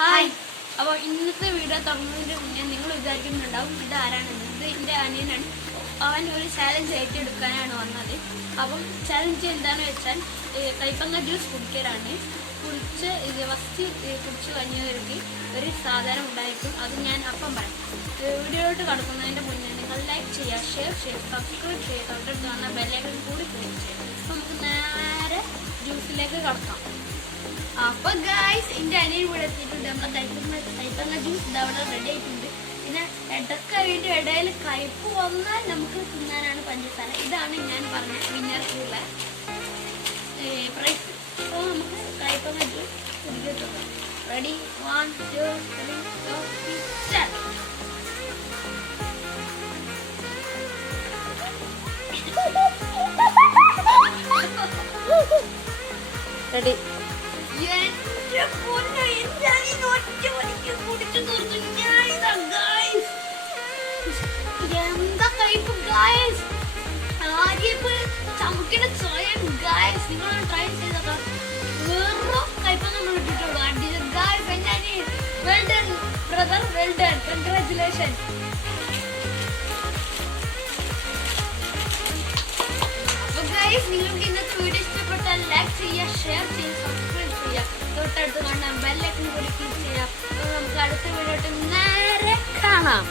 Hi അപ്പോൾ ഇന്നത്തെ video തുടങ്ങുന്നതിന് മുന്നേ നിങ്ങൾ വിചാരിക്കുന്നുണ്ടാവും ഇത് ആരാണെന്ന് ഇത് എന്റെ അനിയനാണ്. അവൻ ഒരു ചാലഞ്ച് ഏറ്റെടുക്കാനാണ് വന്നത്. അപ്പം ചാലഞ്ച് എന്താണെന്ന് വെച്ചാൽ കൈപ്പങ്ങ ജ്യൂസ് കുടിക്കലാണ്. കുടിച്ച് ഫസ്റ്റ് കുടിച്ച് കഴിഞ്ഞവർക്ക് ഒരു സാധനം ഉണ്ടായിരിക്കും. അത് ഞാൻ അപ്പം പറയാം. വീഡിയോയിലോട്ട് കടക്കുന്നതിന്റെ മുന്നേ നിങ്ങൾ ലൈക്ക് ചെയ്യുക ഷെയർ ചെയ്യുക സബ്സ്ക്രൈബ് ചെയ്യുക. തൊട്ടടുത്ത് വന്ന ബെല്ലൈക്കൺ കൂടി ക്ലിക്ക് ചെയ്യുക. നമുക്ക് നേരെ ജ്യൂസിലേക്ക് കടക്കാം. അപ്പൊ ഗായ്സ് എന്റെ അനിയൻ ഇവിടെ എത്തിയിട്ടുണ്ട്. നമ്മളെ കൈപ്പങ്ങ കൈപ്പങ്ങ ജ്യൂസ് ഇത് അവിടെ റെഡി ആയിട്ടുണ്ട്. പിന്നെ ഇടക്കായിട്ട് ഇടയിൽ കയ്പ് വന്നാൽ നമുക്ക് തിന്നാനാണ് പഞ്ചസാര. ഇതാണ് ഞാൻ പറഞ്ഞ വിന്നർക്കുള്ള പ്രൈസ് അപ്പോൾ നമുക്ക് കൈപ്പങ്ങ juice കുടിക്കത്തുള്ളൂ ready one two three four എന്താ കയ്പ്പ് guys? ആര്യപ്പ് ചമുക്കിന്റെ ചെയ്തോക്കാം. വെറും കയ്പങ്ങ നമ്മൾ well done brother well done നിങ്ങൾക്ക് ഇന്നത്തെ വീഡിയോ തൊട്ടടുത്ത് കാണാം ബെല്ലൈക്കൺ കൂടി ക്ലിക്ക് ചെയ്യാം നമുക്ക് അടുത്ത വീഡിയോ നേരെ കാണാം.